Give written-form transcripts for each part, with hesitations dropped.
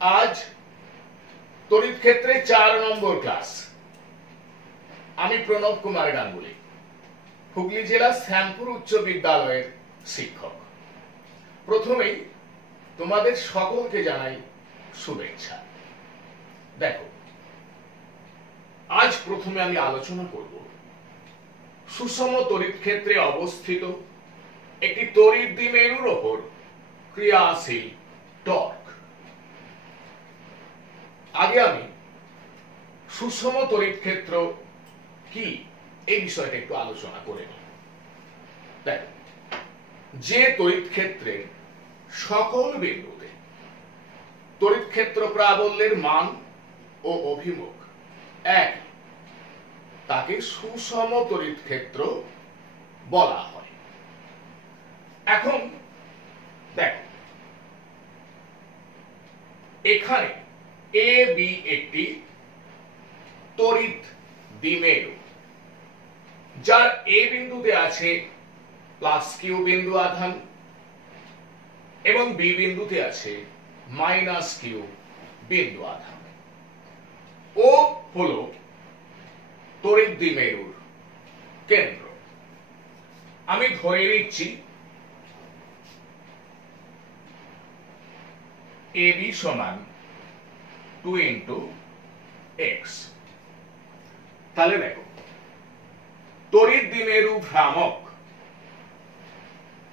আজ তড়িৎ ক্ষেত্রে 4 নম্বর ক্লাস। আমি প্রণব কুমার গাঙ্গুলি, হুগলি জেলা শ্যামপুর উচ্চ বিদ্যালয়ের শিক্ষক। প্রথমেই তোমাদের সকলকে জানাই শুভেচ্ছা। দেখো, আজ প্রথমে আমি আলোচনা করব সুষম তড়িৎ ক্ষেত্রে অবস্থিত একটি তড়িৎ দ্বিমেরুর উপর ক্রিয়াশীল টর্ক। আগে আমি সুষম তড়িৎ ক্ষেত্র কি এই বিষয়টা একটু আলোচনা করে নিই। দেখো, যে তড়িৎ ক্ষেত্রে সকল বিন্দুতে তড়িৎ ক্ষেত্র প্রাবল্যের মান ও অভিমুখ এক, তাকে সুষম তড়িৎ ক্ষেত্র বলা হয়। এখন দেখো, এখানে এ বি একটি তড়িৎ দ্বিমেরু, যার এ বিন্দুতে আছে প্লাস কিউ বিন্দু আধান এবং বি বিন্দুতে আছে মাইনাস কিউ বিন্দু আধান। ও হলো তড়িৎ দ্বিমেরুর কেন্দ্র। আমি ধরে নিচ্ছি AB সমান 2 ইন্টু এক্স। তাহলে দেখো, তড়িৎ দ্বিমেরু ভ্রামক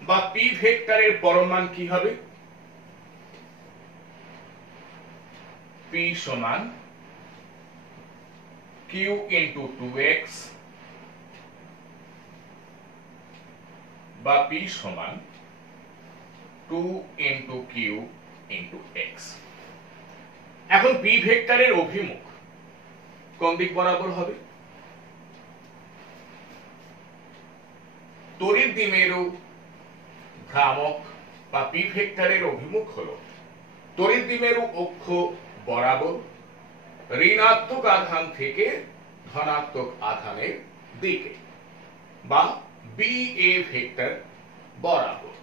বা পি ভেক্টরের পরমান কি হবে? পি সমান কিউ ইন্টু 2x বা পি সমান 2 ইন্টু কিউ ইন্টু এক্স। এখন পি ভেক্টরের অভিমুখ কোন দিক বরাবর হবে? তড়িৎ দ্বিমেরু ভ্রামক বা পি ভেক্টরের অভিমুখ হলো তড়িৎ দ্বিমেরু অক্ষ বরাবর ঋণাত্মক আধান থেকে ধনাত্মক আধানের দিকে বা বি এ ভেক্টর বরাবর।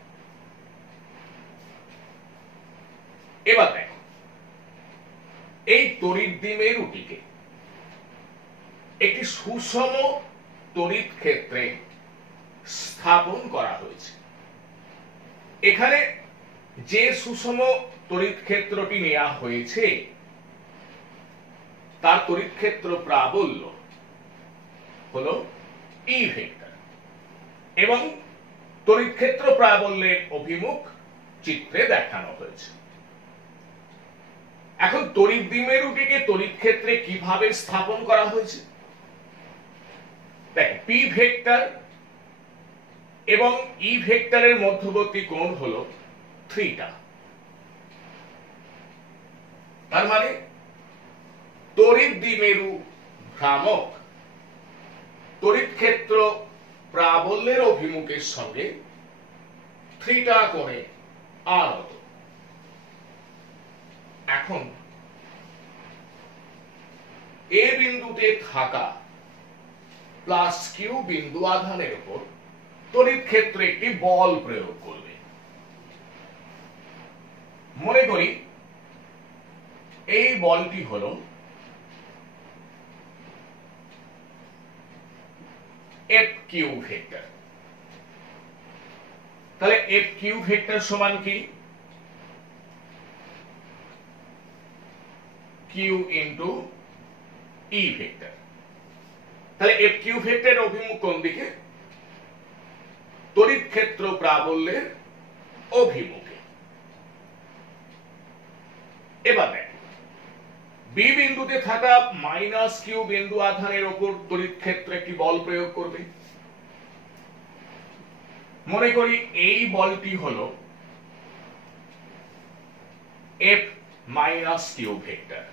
এবার দেখো, এই তড়িৎ দ্বিমেরুটিকে একটি সুষম তড়িৎ ক্ষেত্রে স্থাপন করা হয়েছে। এখানে যে সুষম তড়িৎ ক্ষেত্রটি নেওয়া হয়েছে তার তড়িৎ ক্ষেত্র প্রাবল্য হলো ই ভেক্টর এবং তড়িৎ ক্ষেত্র প্রাবল্যের অভিমুখ চিত্রে দেখানো হয়েছে। এখন তড়িৎ দ্বিমেরুটিকে তড়িৎ ক্ষেত্রে কিভাবে স্থাপন করা হয়েছে? দেখো, পি ভেক্টর এবং ই ভেক্টরের মধ্যবর্তী কোণ হলো থিটা। তার মানে তড়িৎ দ্বিমেরু ভ্রামক তড়িৎ ক্ষেত্র প্রাবল্যের অভিমুখের সঙ্গে থিটা কোণে আনত। এখন এ বিন্দুতে থাকা প্লাস কিউ বিন্দু আধানের উপর তড়িৎ ক্ষেত্রে একটি বল প্রয়োগ করবে। মনে করি এই বলটি হলো এফ কিউ ভেক্টর। তাহলে এফ কিউ ভেক্টর সমান কি? Q into E vector. তাহলে এফ কিউ ভেক্টরের অভিমুখ কোন দিকে? তড়িৎ ক্ষেত্র প্রাবল্যের অভিমুখে। এবার দেখো, বি বিন্দুতে থাকা মাইনাস কিউ বিন্দু আধানের উপর তড়িৎ ক্ষেত্র একটি বল প্রয়োগ করবে। মনে করি এই বলটি হলো এফ মাইনাস কিউ ভেক্টর।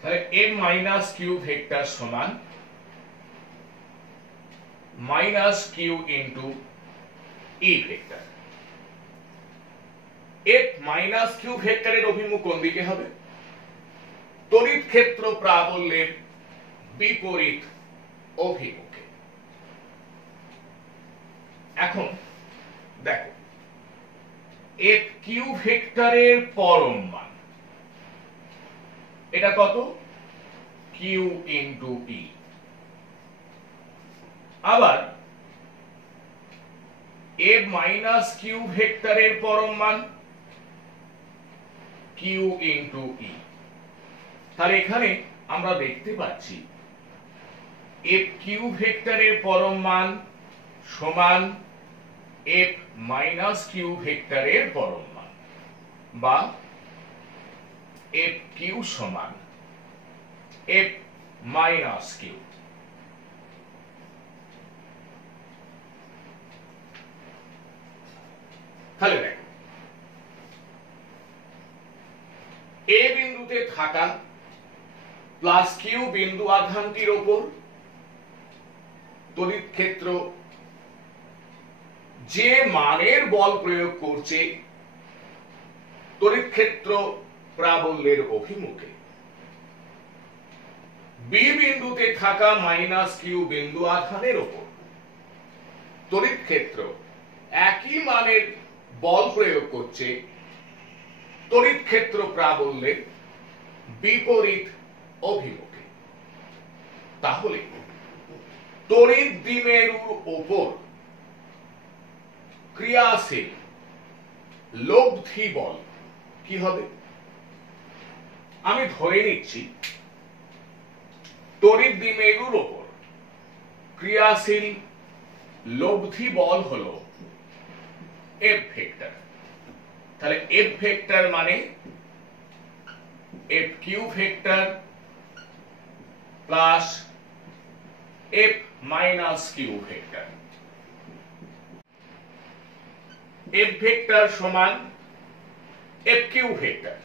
তাহলে এফ মাইনাস কিউ ভেক্টর সমান minus Q into E vector. F minus q ভেক্টরের অভিমুখ কোন দিকে হবে? তড়িৎ ক্ষেত্র প্রাবল্যের বিপরীত অভিমুখে। এখন দেখো, এফ কিউ ভেক্টরের পরম মান, এটা কত? কিউ ইন্টু ই। আবার এফ মাইনাস কিউ ভেক্টরের পরম মান কিউ ইন্টু ই। তাহলে এখানে আমরা দেখতে পাচ্ছি এফ কিউ ভেক্টরের পরম মান সমান এফ মাইনাস কিউ ভেক্টরের পরম মান, বা এফ কিউ সমান এফ মাইনাস কিউ। তাহলে দেখো, এ বিন্দুতে থাকা প্লাস কিউ বিন্দু আধানটির ওপর তড়িৎ ক্ষেত্র যে মানের বল প্রয়োগ করছে তড়িৎ ক্ষেত্র প্রাবল্যের অভিমুখে, বি বিন্দুতে থাকা মাইনাস কিউ বিন্দু আধানের ওপর তড়িৎ ক্ষেত্র একই মানের বল প্রয়োগ করছে তড়িৎ ক্ষেত্র প্রাবল্যের বিপরীত অভিমুখে। তাহলে তড়িৎ দ্বিমেরুর ওপর ক্রিয়াশীল লব্ধি বল কি হবে? আমি ধরে নিচ্ছি তড়িৎ দ্বিমেরুর ওপর ক্রিয়াশীল লব্ধি বল হলো এফ ভেক্টর। তাহলে এফ ভেক্টর মানে F Q vector plus F minus Q vector. F vector সমান F Q vector.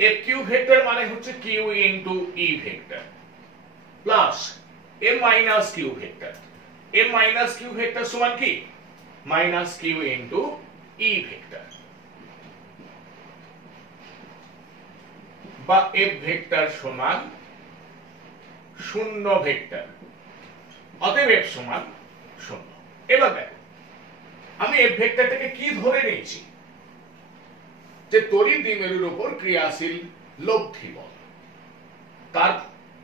F Q vector মানে হচ্ছে Q into E vector plus F minus Q vector. F minus Q vector সমান কি? Minus Q into E vector, বা F vector সমান শূন্য vector. অতএব F সমান শূন্য। এবার দেখো, আমি এফ ভেক্টরটাকে কি ধরে নিয়েছি? যে তড়িৎ দ্বিমেরুর উপর ক্রিয়াশীল লব্ধি বল, তার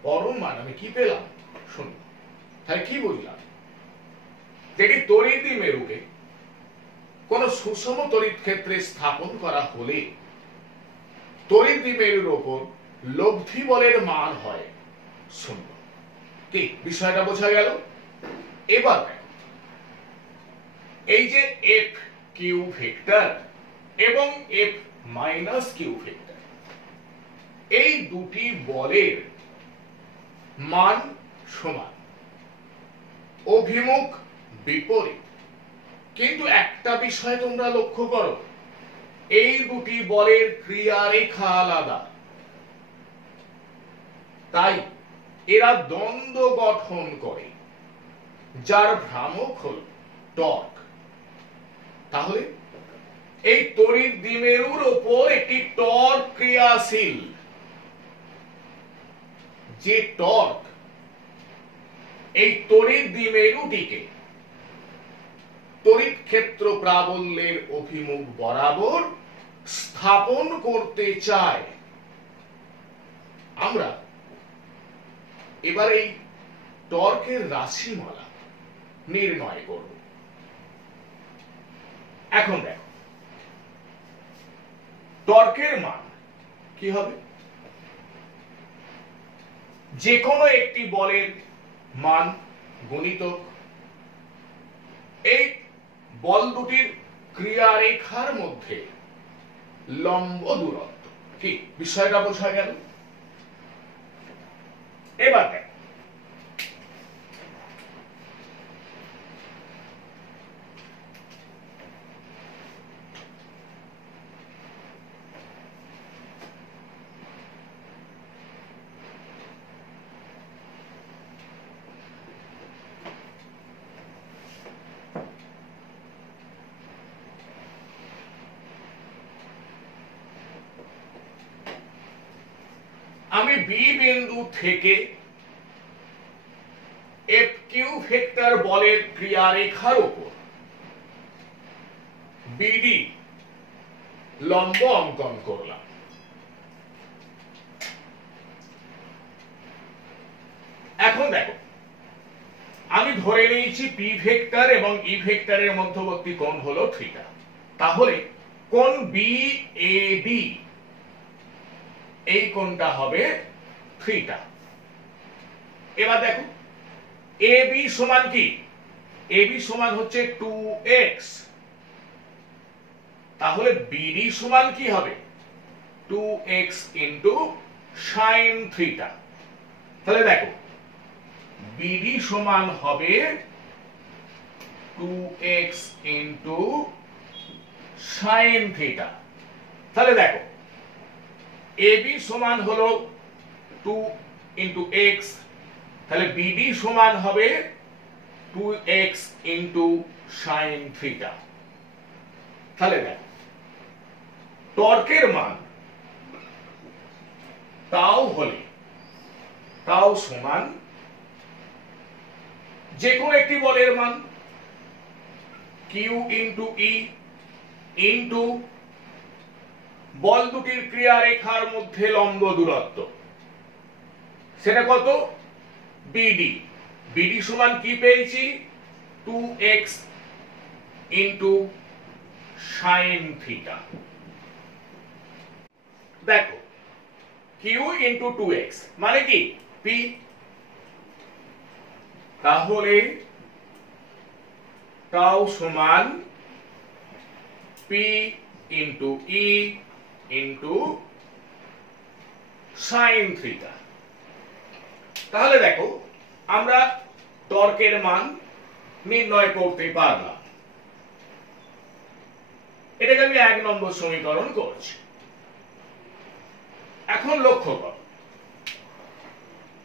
পরম মান আমি কি পেলাম? শূন্য। তাহলে কি বুঝলাম? যেটি তড়িৎ দ্বিমেরুকে কোন সুষম তড়িৎ ক্ষেত্রে স্থাপন করা হলে তড়িৎ দ্বিমেরুর উপর লব্ধি বলের মান হয় শূন্য। কি বিষয়টা বোঝা গেল? এবার এই যে এফ কিউ ভেক্টর এবং এফ মাইনাস কিউ ভেক্টর, এই দুটি বলের মান সমান, অভিমুখ বিপরীত। কিন্তু একটা বিষয় তোমরা লক্ষ্য করো, এই দুটি বলের ক্রিয়ারেখা আলাদা, তাই এরা দ্বন্দ্ব গঠন করে, যার ভ্রামক হল টর্ক। তাহলে এই তড়িৎ দ্বিমেরুর উপর একটি টর্ক ক্রিয়াশীল, যে টর্ক এই তড়িৎ দ্বিমেরুটিকে তড়িৎ ক্ষেত্র প্রাবল্যের অভিমুখ বরাবর স্থাপন করতে চায়। আমরা এবার এই টর্কের রাশিমালা নির্ণয় করব। এখন দেখো, টর্কের মান কি হবে? যে কোনো একটি বলের মান গুণিতক এই বল দুটির ক্রিয়ারেখার মধ্যে লম্ব দূরত্ব। কি বিষয়টা বোঝা গেল? এবার দেখ, আমি বি বিন্দু থেকে এফ কিউ ভেক্টর বলের ক্রিয়ারেখার উপর বিডি লম্ব অঙ্কন করলাম। এখন দেখো, আমি ধরে নিয়েছি পি ভেক্টর এবং ই ভেক্টরের মধ্যবর্তী কোণ হলো থিটা। তাহলে কোণ বিএডি, এই কোণটা হবে থিটা। এবার দেখো এবি সমান কি? এবি সমান হচ্ছে 2x, তাহলে বিডি সমান কি হবে? 2x into sine theta. তাহলে দেখো বিডি সমান হবে 2x ইন্টু সাইন থিটা। তাহলে দেখো এবি সমান হলো 2 ইন্টু x, তাহলে বিডি সমান হবে 2x ইন্টু সাইন থিটা। তাহলে দেখো টর্কের মান টাও হলে টাও সমান যে কোনো একটি বলের মান কিউ ইন্টু ই ইন্টু বল দুটির ক্রিয়া রেখার মধ্যে লম্ব দূরত্ব, সেটা কত? বিডি। বিডি সমান কি পেয়েছি? 2x into sine theta. দেখো কিউ ইন্টু 2x মানে কি? পি। তাহলে টাও সমান P into E into sine theta. তাহলে দেখো আমরা টর্কের মান নির্ণয় করতে পারলাম। এটাকে আমি 1 নম্বর সমীকরণ করছি। এখন লক্ষ্য করো,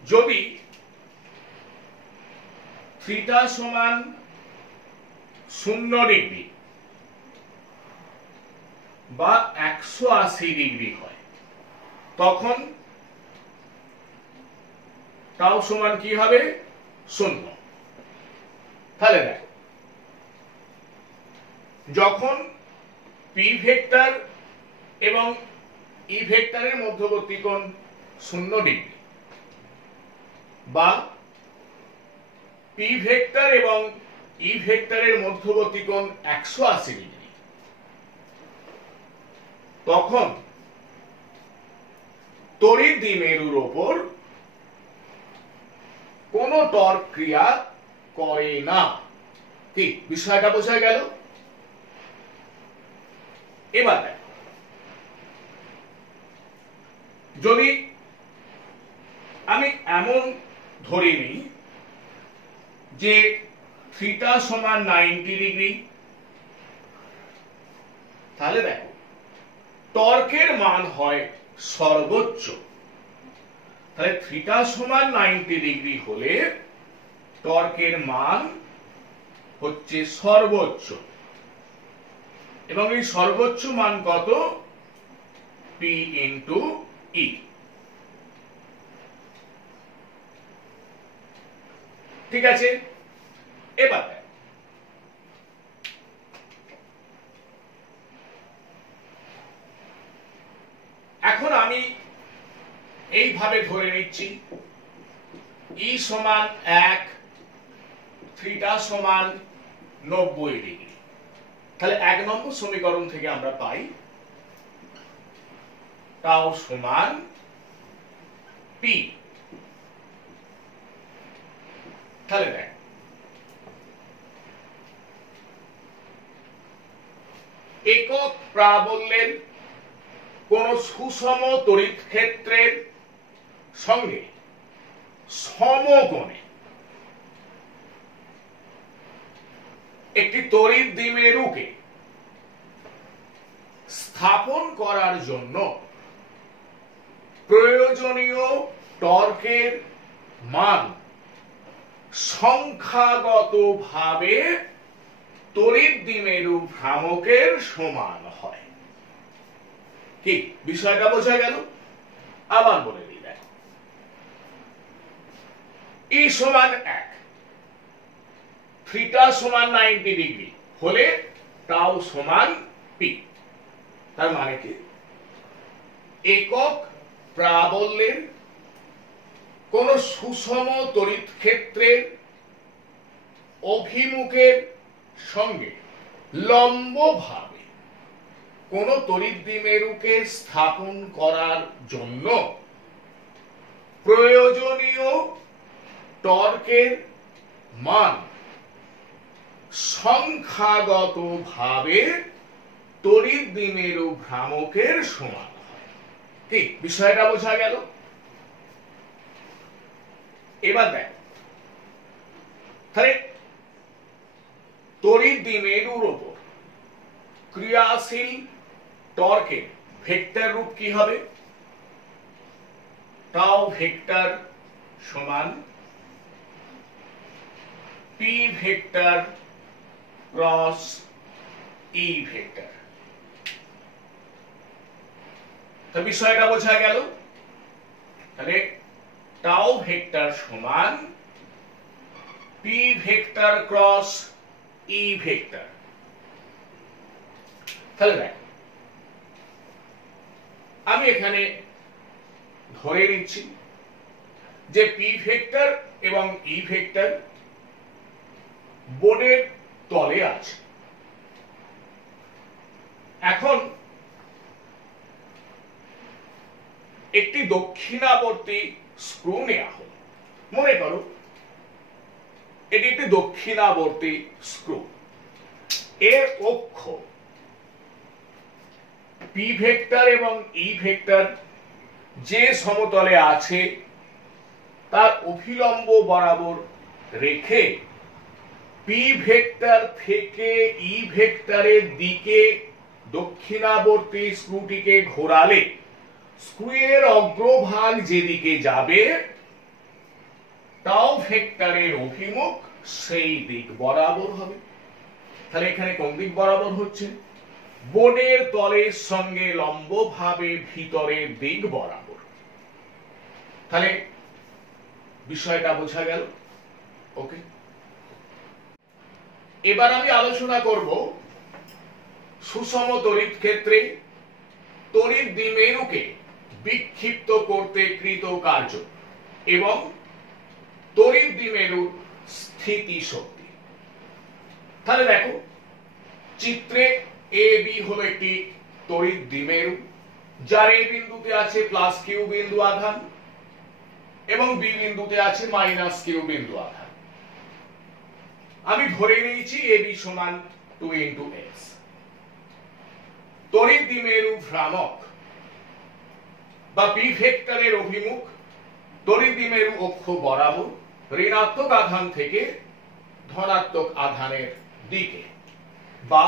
যদি থিটা সমান 0 ডিগ্রি বা 180 ডিগ্রি হয়, তখন টাও সমান কি হবে? 0। তাহলে দেখো যখন পি ভেক্টর এবং ই ভেক্টরের মধ্যবর্তী কোণ 0 ডিগ্রি বা পি ভেক্টর এবং ই ভেক্টরের মধ্যবর্তী কোণ 180 ডিগ্রি, তখন তড়িৎ দ্বিমেরুর উপর কোন টর্ক ক্রিয়া করে না। কি বিষয়টা বোঝা গেল? এবার যদি আমি এমন ধরে নিই যে থিটা সমান 90 ডিগ্রি, তাহলে দেখো টর্কের মান হয় সর্বোচ্চ। তাহলে থিটা সমান 90 ডিগ্রি হলে টর্কের মান হচ্ছে সর্বোচ্চ, এবং এই সর্বোচ্চ মান কত? পি ইন্টু ই। ঠিক আছে, এবার এখন আমি এইভাবে ধরে নিচ্ছি ই সমান 1, থিটা সমান 90 ডিগ্রি। তাহলে 1 নম্বর সমীকরণ থেকে আমরা পাই টাও সমান পি। তাহলে দেখ একক প্রাবল্যের কোন সুষম তড়িৎ ক্ষেত্রের সঙ্গে সমকোণে একটি তড়িৎ দ্বিমেরুকে স্থাপন করার জন্য প্রয়োজনীয় টর্কের মান সংখ্যাগতভাবে তড়িৎ দ্বিমেরু ভ্রামকের সমান হয়। কি বিষয়টা বোঝা গেল? আবার বলে দিই, দেখো ই সমান 1, থিটা সমান 90 ডিগ্রি হলে টাও সমান পি। তার মানে কি, একক প্রাবল্যের কোন সুষম তড়িৎ ক্ষেত্রের অভিমুখের সঙ্গে লম্বভাবে কোন তড়িৎ দ্বিমেরুকে স্থাপন করার জন্য প্রয়োজনীয় টর্কের মান সংখ্যাগতভাবে তড়িৎ দ্বিমেরু ভ্রামকের সমান হয়। ঠিক বিষয়টা বোঝা গেল? এবার দেখ, তাহলে তড়িৎ দ্বিমেরুর উপর ক্রিয়াশীল টর্কের ভেক্টর রূপ কি হবে? টাউ ভেক্টর সমান P vector cross E vector. তো বিষয়টা বোঝা গেল? তাহলে টাউ ভেক্টর সমান P vector cross E vector. তাহলে দেখ, আমি এখানে ধরে নিচ্ছি যে পি ভেক্টর এবং ই ভেক্টর বোর্ডের তলে আছে। এখন একটি দক্ষিণাবর্তী স্ক্রু নেওয়া হল। মনে করো এটি একটি দক্ষিণাবর্তী স্ক্রু, এর অক্ষ পি ভেক্টর এবং ই ভেক্টর যে সমতলে আছে তার অভিলম্ব বরাবর রেখে পি ভেক্টর থেকে ই ভেক্টরের দিকে দক্ষিণাবর্তী স্ক্রুটিকে ঘোরালে স্ক্রুয়ের অগ্রভাগ যেদিকে যাবে টাউ ভেক্টরের অভিমুখ সেই দিক বরাবর হবে। তাহলে এখানে কোন দিক বরাবর হচ্ছে? বোর্ডের তলের সঙ্গে লম্বভাবে ভিতরের দিক বরাবর। তাহলে বিষয়টা বোঝা গেল? ওকে, এবার আমি আলোচনা করব সুষম তড়িৎ ক্ষেত্রে তড়িৎ দ্বিমেরুকে বিক্ষিপ্ত করতে কৃত কার্য এবং তড়িৎ দ্বিমেরুর স্থিতি শক্তি। তাহলে দেখো, চিত্রে এ বি হলো একটি তড়িৎ দ্বিমেরু, যার এ বিন্দুতে আছে প্লাস কিউ বিন্দু আধান এবং বি বিন্দুতে আছে মাইনাস কিউ বিন্দু আধান। আমি ধরে নিয়েছি এ বি সমান 2 ইন্টু এক্স। তড়িৎ দ্বিমেরু ভ্রামক বা পি ভেক্টরের অভিমুখ তড়িৎ দ্বিমেরু অক্ষ বরাবর ঋণাত্মক আধান থেকে ধনাত্মক আধানের দিকে বা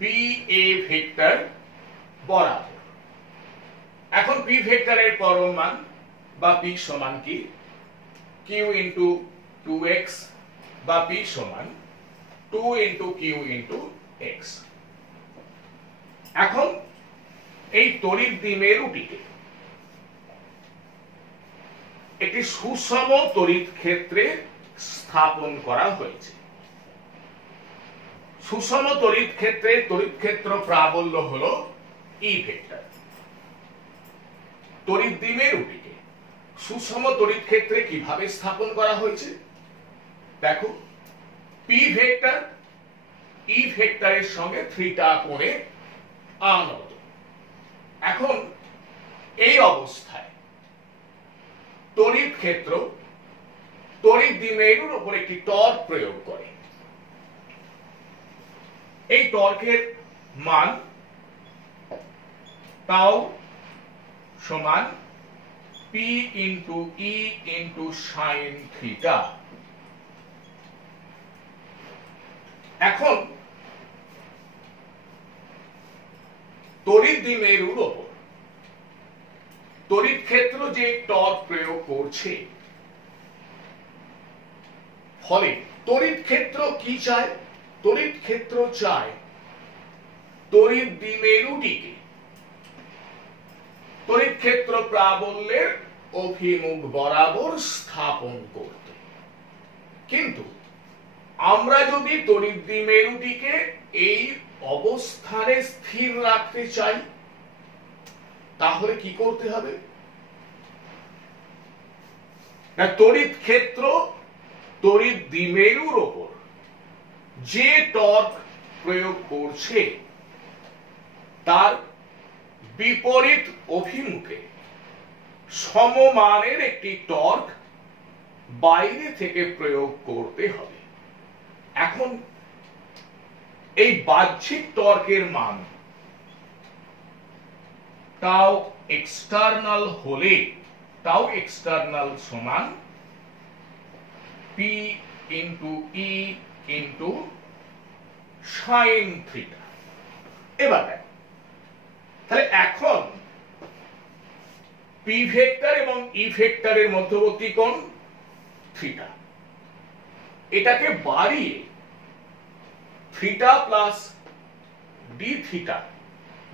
বি এ ভেক্টর বরাবর। এখন পি ভেক্টরের পরম মান বা পি সমান কি? কিউ ইন্টু 2x বা পি সমান 2 ইন্টু কিউ ইন্টু এক্স। এখন এই তড়িৎ দ্বিমেরুটিকে একটি সুষম তড়িৎ ক্ষেত্রে স্থাপন করা হয়েছে। সুষম তড়িৎ ক্ষেত্রে তড়িৎ ক্ষেত্র প্রাবল্য হলো ই ভেক্টর। তড়িৎ দ্বিমেরুটিকে সুষম তড়িৎ ক্ষেত্রে কিভাবে স্থাপন করা হয়েছে? দেখো, পি ভেক্টর ই ভেক্টরের সঙ্গে থিটা কোণে আনত। এখন এই অবস্থায় তড়িৎ ক্ষেত্র তড়িৎ দ্বিমেরুর উপর একটি টর্ক প্রয়োগ করে। এই টর্কের মান টাউ সমান P into E into sine theta. এখন তড়িৎ দ্বিমেরুর উপর তড়িৎ ক্ষেত্র যে টর্ক প্রয়োগ করছে, ফলে তড়িৎ ক্ষেত্র কি চায়? তড়িৎ ক্ষেত্র চায় তড়িৎ দ্বিমেরুটিকে তড়িৎ ক্ষেত্র প্রাবল্যের অভিমুখ বরাবর স্থাপন করতে। কিন্তু আমরা যদি তড়িৎ দ্বিমেরুটিকে এই অবস্থানে স্থির রাখতে চাই তাহলে কি করতে হবে না তড়িৎ ক্ষেত্র তড়িৎ দ্বিমেরুর উপর যে টর্ক প্রয়োগ করছে তার বিপরীত অভিমুখে সমমানের একটি টর্ক বাইরে থেকে প্রয়োগ করতে হবে। এখন এই বাহ্যিক টর্কের মান টাও এক্সটার্নাল হলে টাও এক্সটার্নাল সমান P into E into sine theta. এবার তাহলে এখন পি ভেক্টর এবং ই ভেক্টরের মধ্যবর্তী কোণ থিটা, এটাকে বাড়িয়ে থিটা প্লাস ডি থিটা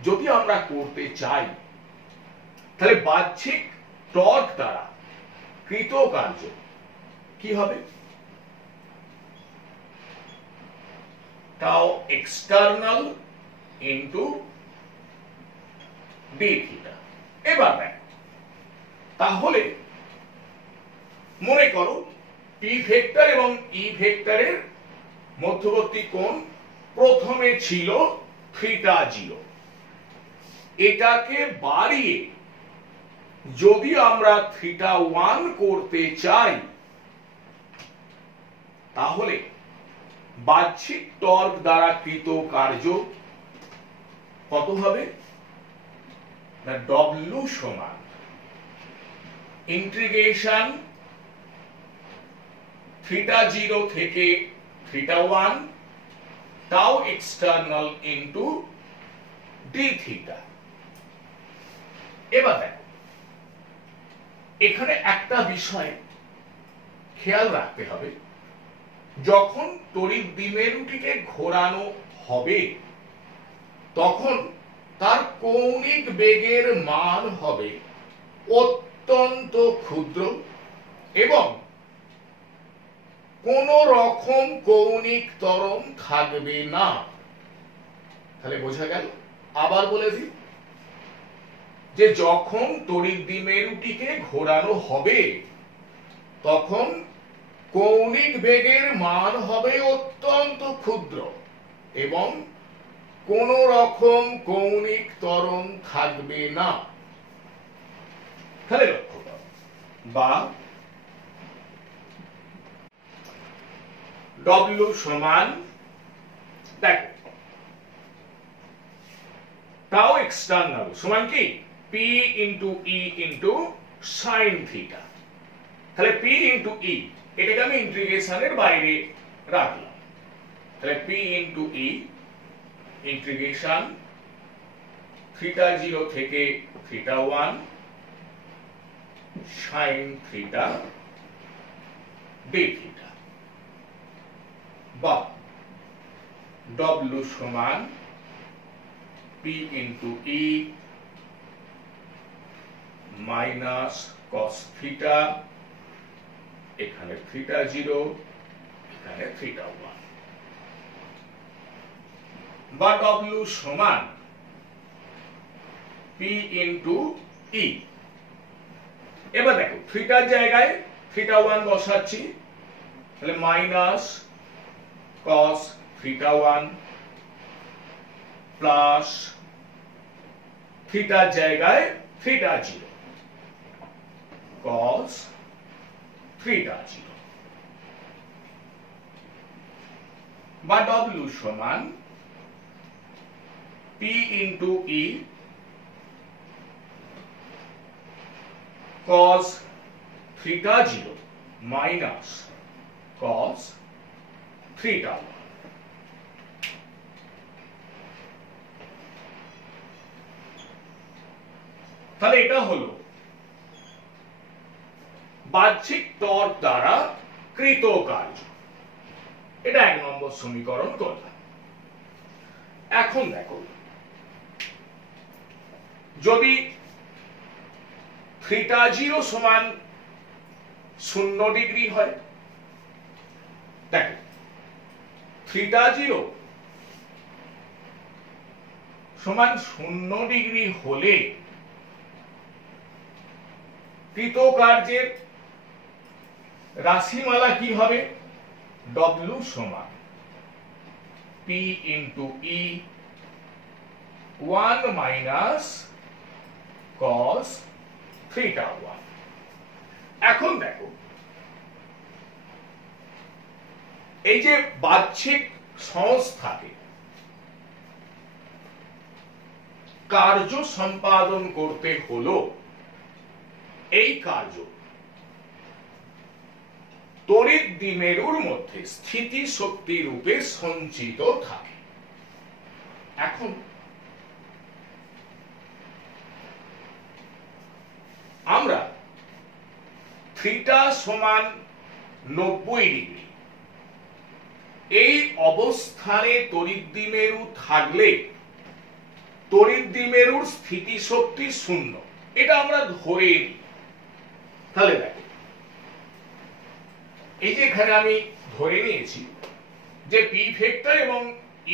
যদি আমরা করতে চাই তাহলে বাহ্যিক টর্ক দ্বারা কৃত কার্য কি হবে টাও এক্সটার্নাল ইন্টু ডি থিটা। এবার তাহলে মনে করো পি ভেক্টর এবং ই ভেক্টরের মধ্যবর্তী কোণ প্রথমে ছিল থিটা 0, এটাকে বাড়িয়ে যদি আমরা থিটা 1 করতে চাই তাহলে বাহ্যিক টর্ক দ্বারা কৃত কার্য কত হবে না ডব্লিউ সমান ইন্টিগ্রেশন থিটা 0 থেকে থিটা 1 টাও এক্সটার্নাল ইন্টু ডি থিটা। এবার দেখো এখানে একটা বিষয় খেয়াল রাখতে হবে, যখন তড়িৎ দ্বিমেরুটিকে ঘোরানো হবে তখন তার কৌণিক বেগের মান হবে অত্যন্ত ক্ষুদ্র এবং কোন রকম কৌণিক ত্বরণ থাকবে না। তাহলে বোঝা গেল, আবার বলে দিই যে যখন তড়িৎ দ্বিমেরুটিকে ঘোরানো হবে তখন কৌণিক বেগের মান হবে অত্যন্ত ক্ষুদ্র এবং কোন রকম কৌণিক ত্বরণ থাকবে না। তাহলে লক্ষ্য করো বা ডব্লিউ সমান দেখো টাও এক্সটার্নাল সমান কি P into E into sine theta. তাহলে পি ইন্টু ই এটাকে আমি ইন্টিগ্রেশনের বাইরে রাখলাম, তাহলে পি ইন্টু ই ইন্টিগ্রেশন থিটা 0 থেকে theta 1 sine theta D theta বা ডব্লিউ সমান পি ইন্টু ই মাইনাস কস থিটা, এখানে থিটা 0 এখানে থিটা 1 বা ডব্লিউ সমান পি ইন্টু ই। এবার দেখো থিটার জায়গায় থিটা 1 বসাচ্ছি, তাহলে মাইনাস কস থিটা 1 প্লাস থিটার জায়গায় থিটা 0 কস থিটা 0 বা ডব্লিউ সমান পি ইন্টু ই cos theta 0 minus cos theta 1। তাহলে এটা হলো বাহ্যিক টর্ক দ্বারা কৃত কার্য, এটা 1 নম্বর সমীকরণ করলাম। এখন দেখো যদি থিটা 0 সমান 0 ডিগ্রি হয়, দেখো থিটা 0 সমান 0 ডিগ্রি হলে কৃতকার্যের রাশিমালা কি হবে? W সমান P into E 1 minus cos theta 1। এখন দেখো, এই যে বাহ্যিক সংস্থাকে কার্য সম্পাদন করতে হলো, এই কার্য তড়িৎ দ্বিমেরুর মধ্যে স্থিতি শক্তি রূপে সঞ্চিত থাকে। এখন আমরা থিটা সমান 90 ডিগ্রি এই অবস্থানে তড়িৎ দ্বিমেরু থাকলে তড়িৎ দ্বিমেরুর স্থিতি শক্তি 0, এটা আমরা ধরে নিই। তাহলে দেখো, এই যে এখানে আমি ধরে নিয়েছি যে পি ভেক্টর এবং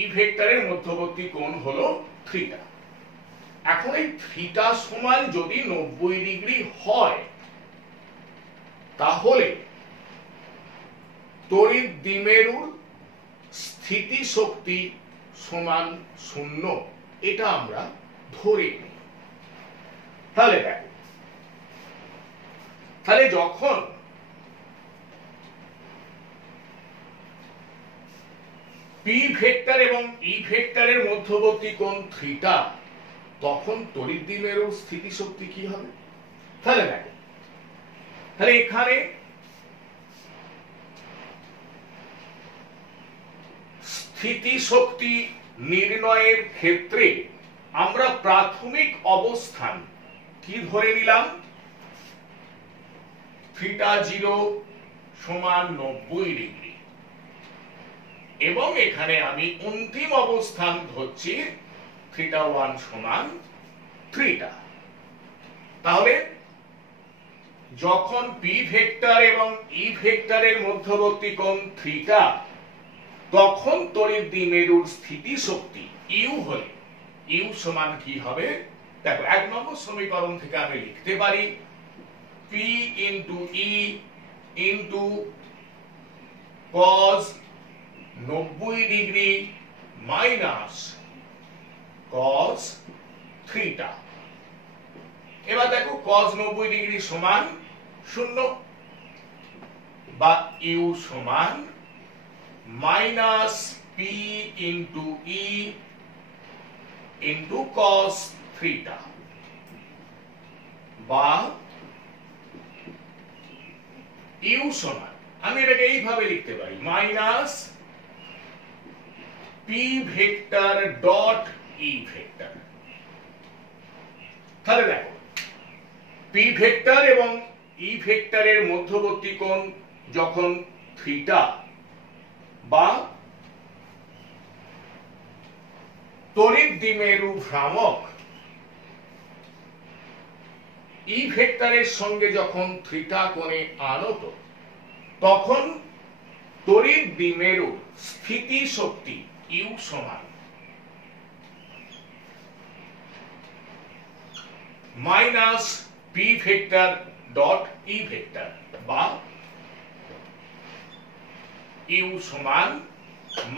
ই ভেক্টরের মধ্যবর্তী কোণ হলো থিটা। এখন এই থিটা সমান যদি 90 ডিগ্রি হয়, তাহলে তড়িৎ দ্বিমেরুর স্থিতি শক্তি সমান 0, এটা আমরা ধরে নিই। তাহলে দেখো, তাহলে যখন পি ভেক্টর এবং ই ভেক্টরের মধ্যবর্তী কোণ থিটা, তখন তড়িৎ দ্বিমেরুর স্থিতি শক্তি কি হবে? তাহলে দেখো, তাহলে এখানে স্থিতি শক্তি নির্ণয়ের ক্ষেত্রে আমরা প্রাথমিক অবস্থান কি ধরে নিলাম? থিটা 0 সমান 90 ডিগ্রি, এবং এখানে আমি অন্তিম অবস্থান ধরছি থিটা 1 সমান থিটা। তাহলে যখন পি ভেক্টর এবং ই ভেক্টরের মধ্যবর্তী কোণ থিটা, তখন তড়িৎ দ্বিমেরুর স্থিতি শক্তি ইউ হলে ইউ সমান কি হবে? দেখো, 1 নম্বর সমীকরণ থেকে আমি লিখতে পারি P into E into cos 90 degree minus cos theta. এবার দেখো, cos 90 ডিগ্রি সমান 0, বা ইউ সমান minus P into E into cos theta, বা ইউ সমান, আমি এটাকে এইভাবে লিখতে পারি, minus P vector dot E vector. তাহলে দেখো, পি ভেক্টর এবং ই ভেক্টরের মধ্যবর্তী কোণ যখন থিটা, বা তড়িৎ দ্বিমেরু ভ্রামক ই ভেক্টরের সঙ্গে যখন থিটা কোণে আনত, তখন তড়িৎ দ্বিমেরুর স্থিতি শক্তি ইউ সমান minus P vector dot E vector, বা ইউ সমান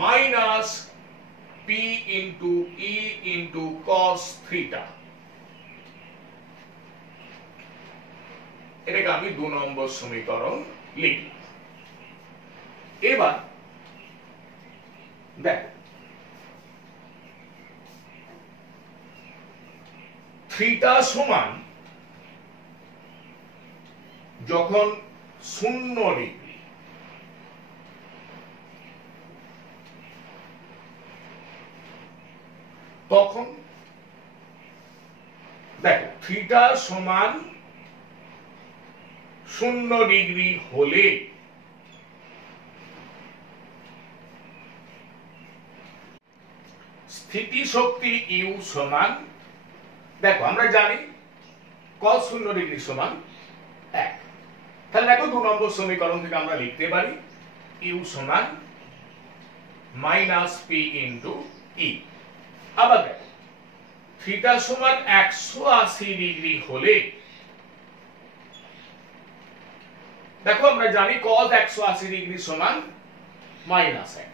minus P into E into cos theta. এটাকে আমি 2 নম্বর সমীকরণ লিখলাম। এবার দেখো, থিটা সমান যখন 0 ডিগ্রি, তখন দেখো থিটা সমান 0 ডিগ্রি হলে স্থিতি শক্তি ইউ সমান, দেখো আমরা জানি cos 0 ডিগ্রি সমান 1। তাহলে দেখো, 2 নম্বর সমীকরণ থেকে আমরা লিখতে পারি ইউ সমান মাইনাস পি ইন্টু ই। আবার দেখো, থিটা সমান 180 ডিগ্রি হলে, দেখো আমরা জানি cos 180 ডিগ্রি সমান -1।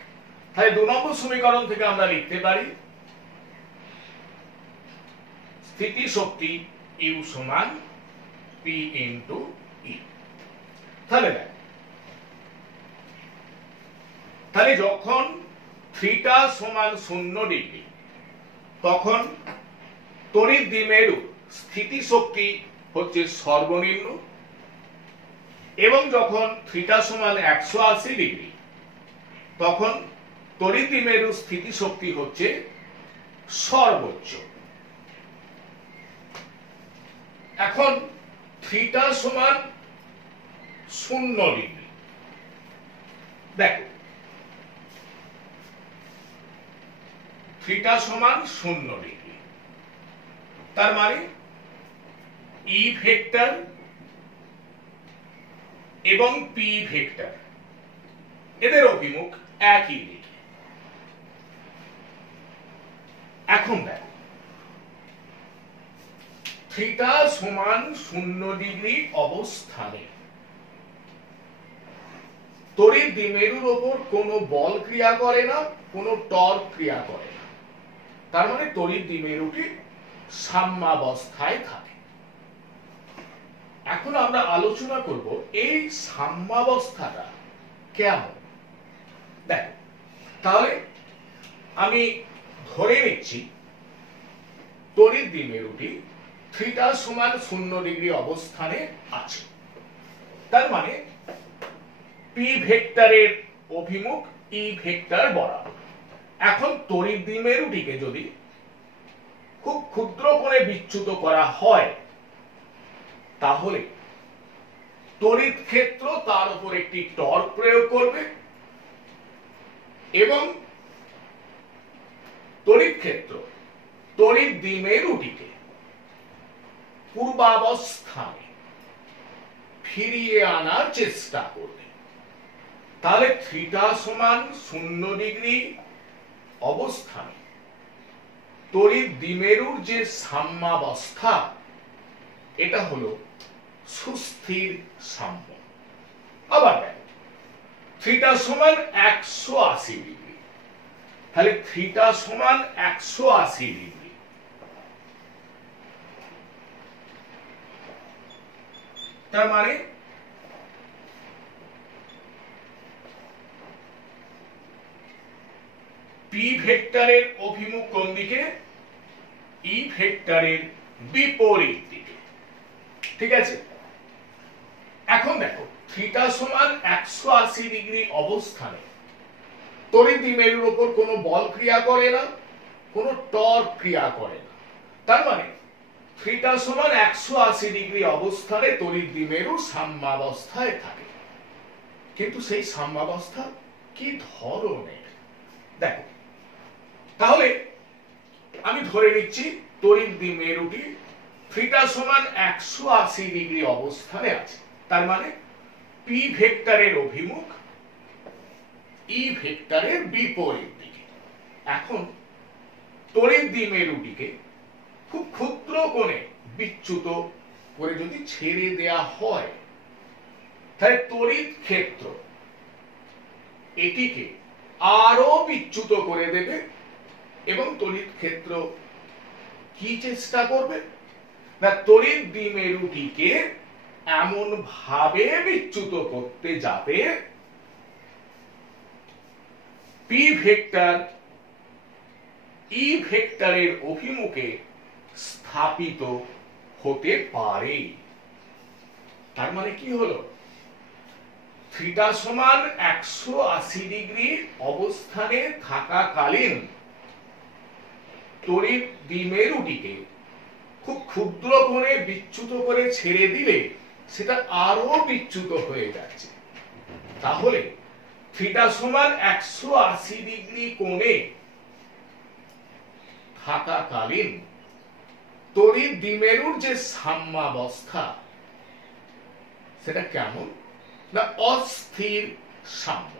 তাহলে 2 নম্বর সমীকরণ থেকে আমরা লিখতে পারি স্থিতি শক্তি U সমান P ইনটু E। তাহলে যখন থিটা সমান 0 ডিগ্রি তখন তড়িৎ দ্বিমেরু স্থিতি শক্তি হচ্ছে সর্বনিম্ন, এবং যখন থিটা সমান 180 ডিগ্রি তখন তড়িৎ দ্বিমেরু স্থিতি শক্তি হচ্ছে সর্বোচ্চ। এখন থিটা সমান 0 ডিগ্রি, দেখো থিটা সমান 0 ডিগ্রি, তার মানে ই ভেক্টর এবং পি ভেক্টর এদের অভিমুখ একই দিকে। এখন দেখো থিটা সমান 0 ডিগ্রি অবস্থানে তড়িৎ দ্বিমেরুর উপর কোনো বল ক্রিয়া করে না, কোনো টর্ক ক্রিয়া করে না, তার মানে তড়িৎ দ্বিমেরুটি সাম্যাবস্থায় থাকে। এখন আমরা আলোচনা করব এই সাম্যাবস্থাটা কেমন। দেখো তাহলে আমি ধরে নিচ্ছি তড়িৎ দ্বিমেরুটি থিটা সমান 0 ডিগ্রি অবস্থানে আছে, তার মানে পি ভেক্টরের অভিমুখ ই ভেক্টর বরাবর। এখন তড়িৎ দ্বিমেরুটিকে যদি খুব ক্ষুদ্র করে বিচ্যুত করা হয় তাহলে তড়িৎ ক্ষেত্র তার উপর একটি টর্ক প্রয়োগ করবে এবং তড়িৎ ক্ষেত্র তড়িৎ দ্বিমেরুটিকে পূর্বাবস্থানে ফিরিয়ে আনার চেষ্টা করবে। তাহলে থিটা সমান 0 ডিগ্রি অবস্থানে তড়িৎ দ্বিমেরুর যে সাম্যাবস্থা এটা হলো সুস্থির সাম্য। আবার দেখো থিটা সমান 180 ডিগ্রি, তাহলে থিটা সমান 180 ডিগ্রি, তার মানে পি ভেক্টরের অভিমুখ কোন দিকে? ই ভেক্টরের বিপরীত দিকে। ঠিক আছে, এখন দেখো থিটা সমান 180 ডিগ্রি অবস্থানে তড়িৎ দ্বিমেরুর উপর কোনো বল ক্রিয়া করে না, কোনো টর্ক ক্রিয়া করে না, তার মানে থিটা সমান 180 ডিগ্রি অবস্থানে তড়িৎ দ্বিমেরু সাম্যাবস্থায় থাকে। কিন্তু সেই সাম্যাবস্থা কি ধরনের দেখো, তাহলে আমি ধরে নিচ্ছি তড়িৎ দ্বিমেরুটি থিটা সমান 180 ডিগ্রি অবস্থানে আছে, তার মানে পি ভেক্টরের অভিমুখ ই ভেক্টরের বিপরীত দিকে। এখন তড়িৎ দ্বিমেরুটিকে খুব ক্ষুদ্র কোণে বিচ্যুত করে যদি ছেড়ে দেয়া হয় তাহলে তড়িৎ ক্ষেত্র এটিকে আরো বিচ্যুত করে দেবে এবং তড়িৎ ক্ষেত্র কি চেষ্টা করবে না তড়িৎ দ্বিমেরুটিকে এমন ভাবে বিচ্যুত করতে যাবে পি ভেক্টর ই ভেক্টরের অভিমুখে স্থাপিত হতে পারে। তার মানে কি হলো, থিটা সমান 180 ডিগ্রি অবস্থানে থাকাকালীন তড়িৎ দ্বিমেরুটিকে খুব ক্ষুদ্র কোণে বিচ্যুত করে ছেড়ে দিলে সেটা আরো বিচ্যুত হয়ে যাচ্ছে। তাহলে থিটা সমান 180 ডিগ্রি কোণে থাকাকালীন তড়িৎ দ্বিমেরুর যে সাম্যাবস্থা সেটা কেমন না অস্থির সাম্য।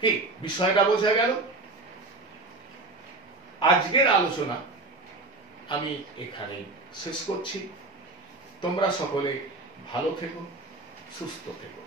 কি বিষয়টা বোঝা গেল? আজকের আলোচনা আমি এখানে শেষ করছি। তোমরা সকলে ভালো থেকো, সুস্থ থেকো।